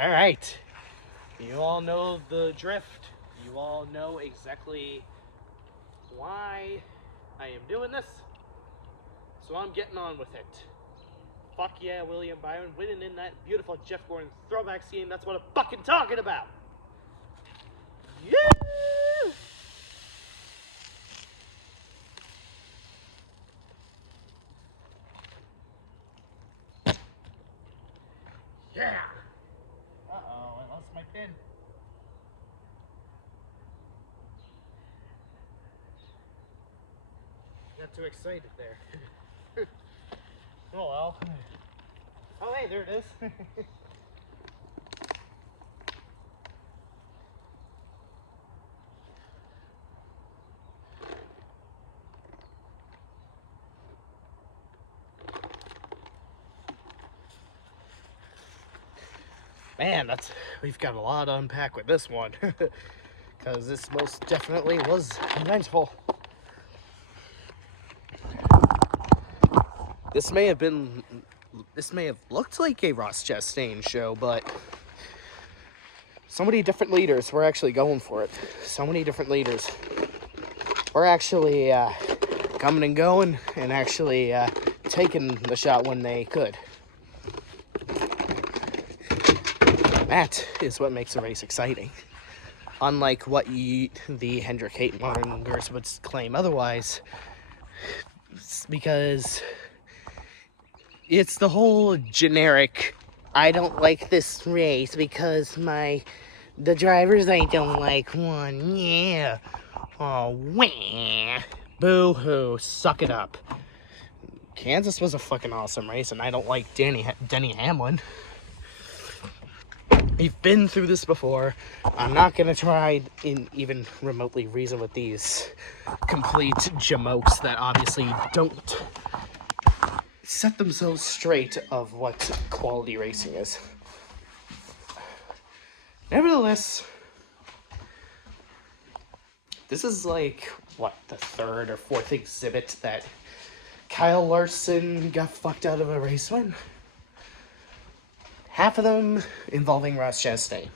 Alright. You all know the drift. You all know exactly why I am doing this. So I'm getting on with it. Fuck yeah, William Byron winning in that beautiful Jeff Gordon throwback scene. That's what I'm fucking talking about. Yeah! Yeah! Uh-oh, I lost my pin. Got too excited there. Oh well. Oh hey, there it is. Man, we've got a lot to unpack with this one. Because this most definitely was eventful. This may have looked like a Ross Chastain show, but so many different leaders were actually going for it. So many different leaders were actually coming and going and actually taking the shot when they could. That is what makes a race exciting. Unlike what the Hendrick hate mongers would claim otherwise, because it's the whole generic, I don't like this race because the drivers I don't like won, yeah. Oh, wah. Boo-hoo, suck it up. Kansas was a fucking awesome race, and I don't like Denny Hamlin. We've been through this before. I'm not gonna try and even remotely reason with these complete jamokes that obviously don't set themselves straight of what quality racing is. Nevertheless, this is like, what, the third or fourth exhibit that Kyle Larson got fucked out of a race win? Half of them involving Ross Chastain.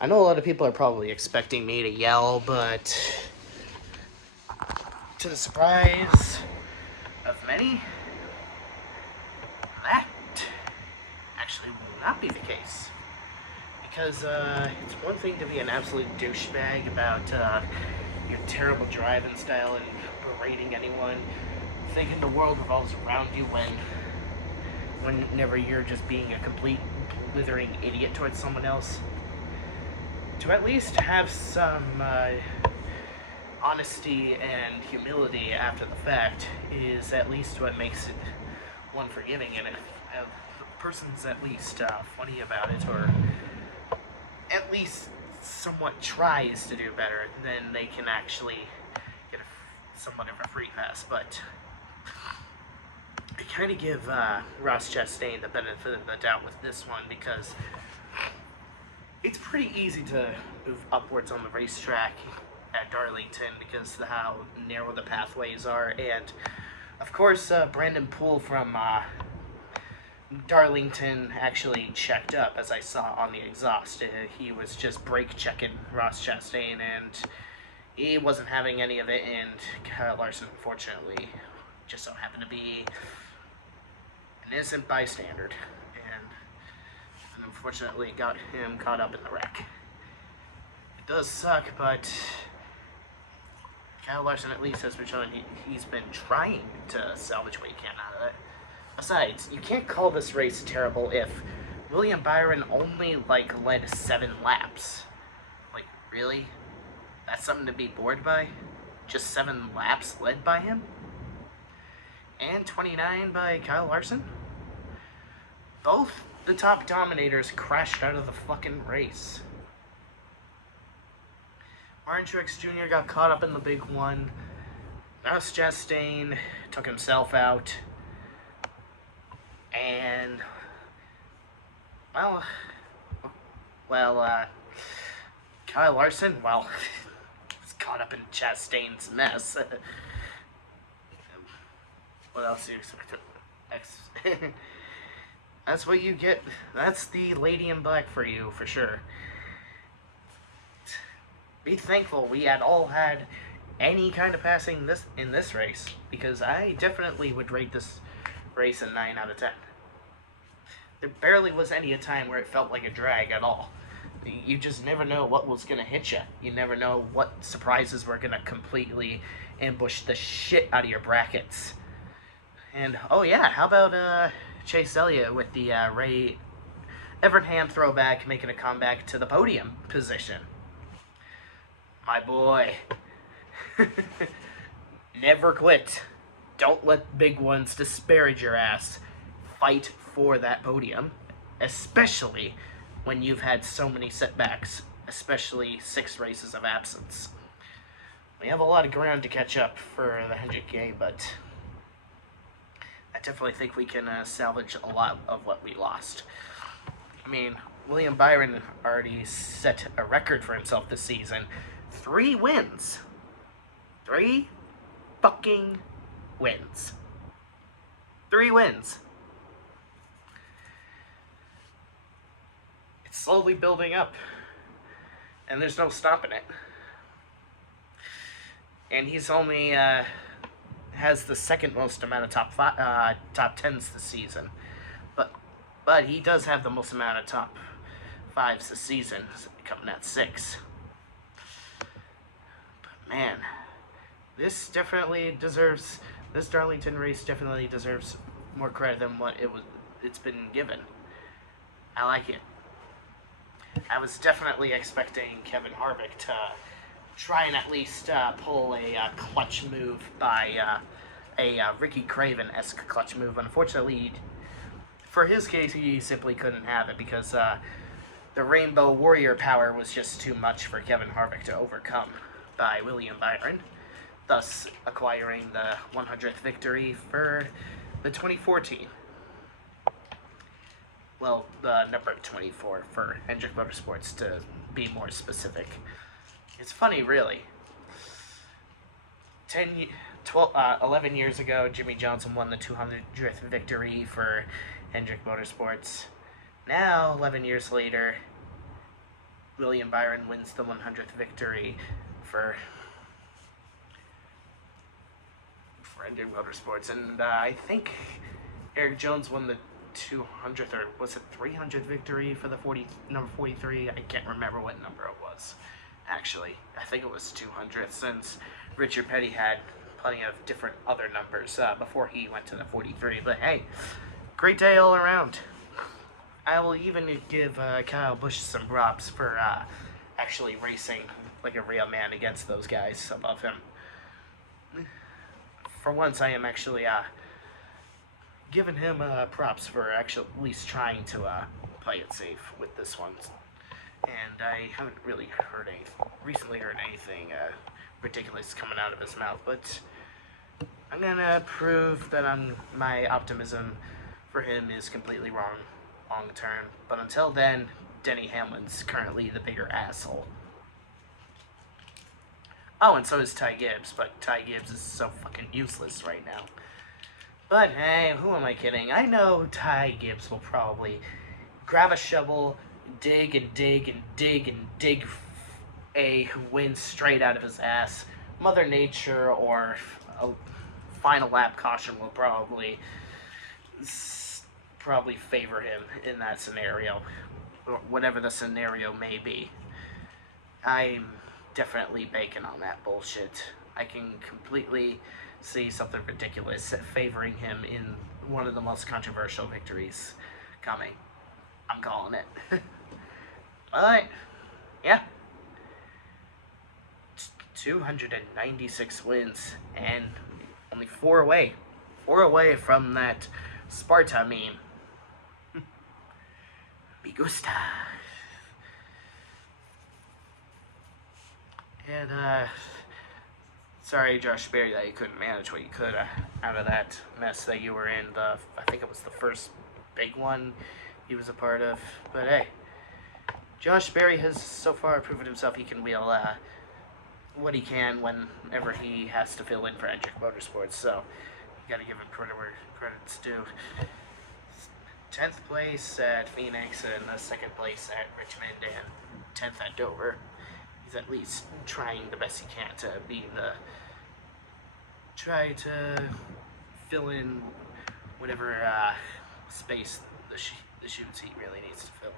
I know a lot of people are probably expecting me to yell, but to the surprise of many, that actually will not be the case. Because it's one thing to be an absolute douchebag about your terrible driving style and berating anyone, thinking the world revolves around you whenever you're just being a complete blithering idiot towards someone else. To at least have some honesty and humility after the fact is at least what makes it one forgiving. And if the person's at least funny about it, or at least somewhat tries to do better, then they can actually get somewhat of a free pass. But I kind of give Ross Chastain the benefit of the doubt with this one, because it's pretty easy to move upwards on the racetrack at Darlington because of how narrow the pathways are. And of course, Brandon Poole from Darlington actually checked up, as I saw on the exhaust. He was just brake checking Ross Chastain, and he wasn't having any of it. And Kyle Larson, unfortunately, just so happened to be an innocent bystander, and unfortunately got him caught up in the wreck. It does suck, but Kyle Larson at least has been showing he's been trying to salvage what he can out of it. Besides, you can't call this race terrible if William Byron only led 7 laps. Really? That's something to be bored by? Just 7 laps led by him? And 29 by Kyle Larson? Both the top dominators crashed out of the fucking race. Martin Truex Jr. got caught up in the big one. Ross Chastain took himself out. And, Kyle Larson, was caught up in Chastain's mess. What else do you expect? That's what you get. That's the lady in black for you, for sure. Be thankful we had all had any kind of passing in this race, because I definitely would rate this race a 9 out of 10. There barely was any a time where it felt like a drag at all. You just never know what was going to hit you. You never know what surprises were going to completely ambush the shit out of your brackets. And, oh yeah, how about Chase Elliott with the Ray Evernham throwback, making a comeback to the podium position. My boy. Never quit. Don't let big ones disparage your ass. Fight for that podium, especially when you've had so many setbacks, especially 6 races of absence. We have a lot of ground to catch up for the 100K, but I definitely think we can salvage a lot of what we lost. I mean, William Byron already set a record for himself this season. 3 wins. 3 fucking wins. 3 wins. It's slowly building up, and there's no stopping it. And he's only has the second most amount of top 10s this season, but he does have the most amount of top 5s this season, coming at 6. But man, this Darlington race definitely deserves more credit than what it's been given. I like it. I was definitely expecting Kevin Harvick to try and at least pull a clutch move by a Ricky Craven-esque clutch move. Unfortunately, for his case, he simply couldn't have it because the Rainbow Warrior power was just too much for Kevin Harvick to overcome by William Byron, thus acquiring the 100th victory for the 2014. Well, the number 24 for Hendrick Motorsports, to be more specific. It's funny, really. 11 years ago, Jimmy Johnson won the 200th victory for Hendrick Motorsports. Now, 11 years later, William Byron wins the 100th victory for Hendrick Motorsports. And I think Eric Jones won the 200th, or was it 300th victory for the number 43? I can't remember what number it was. Actually, I think it was 200th, since Richard Petty had plenty of different other numbers before he went to the 43. But hey, great day all around. I will even give Kyle Busch some props for actually racing like a real man against those guys above him. For once, I am actually giving him props for actually at least trying to play it safe with this one. And I haven't really recently heard anything ridiculous coming out of his mouth, but I'm gonna prove that my optimism for him is completely wrong long term. But until then, Denny Hamlin's currently the bigger asshole. Oh, and so is Ty Gibbs, but Ty Gibbs is so fucking useless right now. But hey, who am I kidding? I know Ty Gibbs will probably grab a shovel, dig and dig and dig and dig a win straight out of his ass. Mother Nature or a final lap caution will probably favor him in that scenario, or whatever the scenario may be. I'm definitely banking on that bullshit. I can completely see something ridiculous favoring him in one of the most controversial victories coming. I'm calling it. Alright. Yeah. 296 wins, and only 4 away. 4 away from that Sparta meme. Me gusta. And, sorry, Josh Berry, that you couldn't manage what you could out of that mess that you were in. I think it was the first big one he was a part of. But hey, Josh Berry has so far proven himself he can wheel what he can whenever he has to fill in for Hendrick Motorsports. So you got to give him credit where credit's due. 10th place at Phoenix and 2nd place at Richmond and 10th at Dover. He's at least trying the best he can to try to fill in whatever space the shoes he really needs to fill.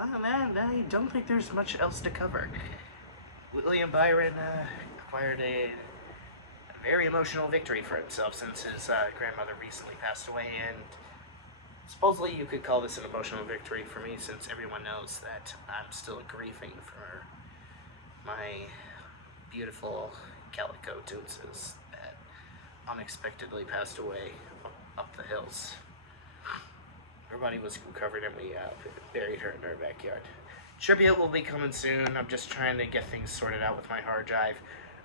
Other than that, I don't think there's much else to cover. William Byron acquired a very emotional victory for himself since his grandmother recently passed away, and supposedly you could call this an emotional victory for me since everyone knows that I'm still grieving for my beautiful calico toonses that unexpectedly passed away up the hills. Her body was covered and we buried her in our backyard. Tribute will be coming soon. I'm just trying to get things sorted out with my hard drive.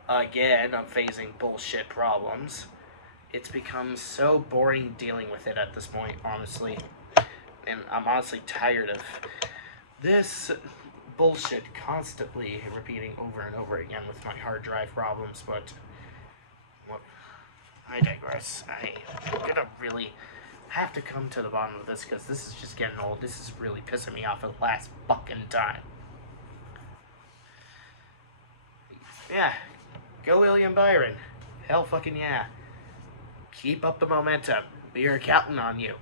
Again, I'm facing bullshit problems. It's become so boring dealing with it at this point, honestly. And I'm honestly tired of this bullshit constantly repeating over and over again with my hard drive problems, but well, I digress. I'm gonna really have to come to the bottom of this because this is just getting old. This is really pissing me off for the last fucking time. Yeah, go William Byron. Hell fucking yeah. Keep up the momentum. We are counting on you.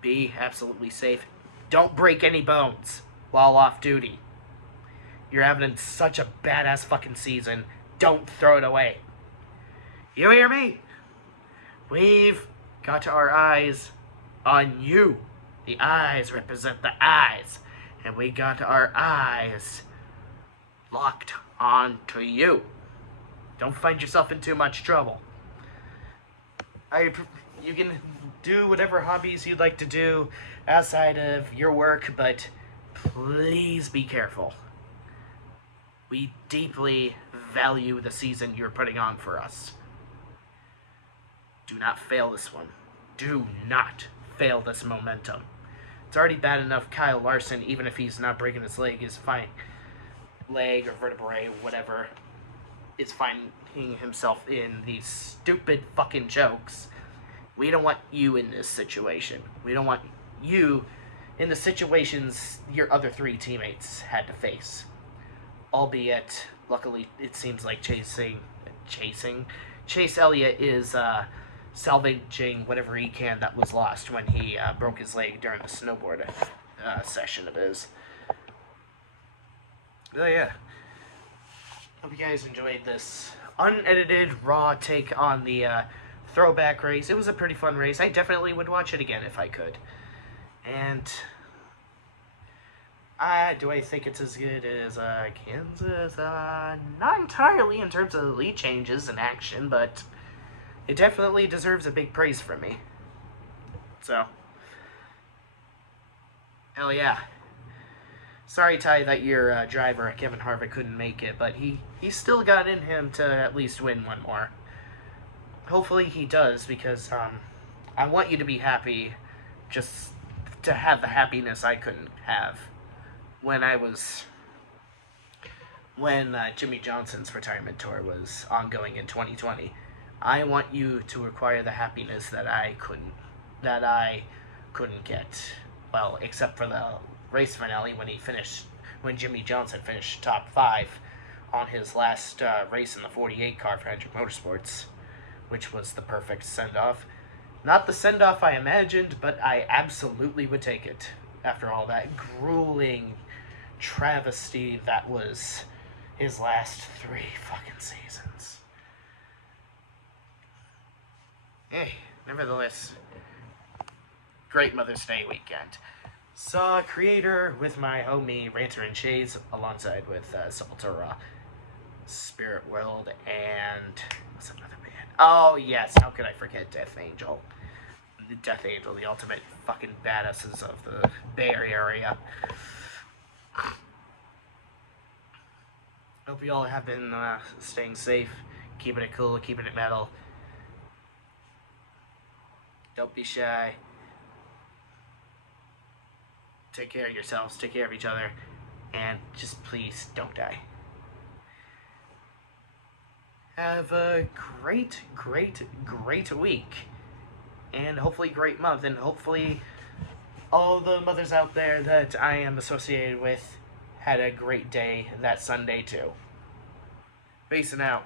Be absolutely safe. Don't break any bones while off duty. You're having such a badass fucking season. Don't throw it away. You hear me? We've got our eyes on you. The eyes represent the eyes. And we got our eyes locked onto you. Don't find yourself in too much trouble. You can do whatever hobbies you'd like to do outside of your work, but please be careful. We deeply value the season you're putting on for us. Do not fail this one. Do not fail this momentum. It's already bad enough Kyle Larson, even if he's not breaking his leg, is fine. Leg or vertebrae, whatever, is finding himself in these stupid fucking jokes. We don't want you in this situation. We don't want you in the situations your other 3 teammates had to face. Albeit, luckily, it seems like Chase Elliott is salvaging whatever he can that was lost when he broke his leg during the snowboard session of his. Oh yeah. Hope you guys enjoyed this unedited, raw take on the throwback race. It was a pretty fun race. I definitely would watch it again if I could. And do I think it's as good as Kansas? Not entirely in terms of the lead changes and action, but it definitely deserves a big praise from me. So, hell yeah. Sorry, Ty, that your driver, Kevin Harvick, couldn't make it, but he still got in him to at least win one more. Hopefully he does, because I want you to be happy, just to have the happiness I couldn't have when Jimmy Johnson's retirement tour was ongoing in 2020. I want you to acquire the happiness that I couldn't get. Well, except for the race finale when Jimmy Johnson finished top 5 on his last race in the 48 car for Hendrick Motorsports, which was the perfect send-off. Not the send-off I imagined, but I absolutely would take it after all that grueling travesty that was his last 3 fucking seasons. Hey, nevertheless, great Mother's Day weekend. Saw Creator with my homie Ranter and Shays alongside with Sepultura, Spirit World, and what's another band? Oh yes, how could I forget Death Angel? Death Angel, the ultimate fucking badasses of the Bay Area. Hope you all have been staying safe, keeping it cool, keeping it metal. Don't be shy. Take care of yourselves, take care of each other, and just please don't die. have a great, great, great week. And hopefully great month. And hopefully all the mothers out there that I am associated with had a great day that Sunday too. Peace and out.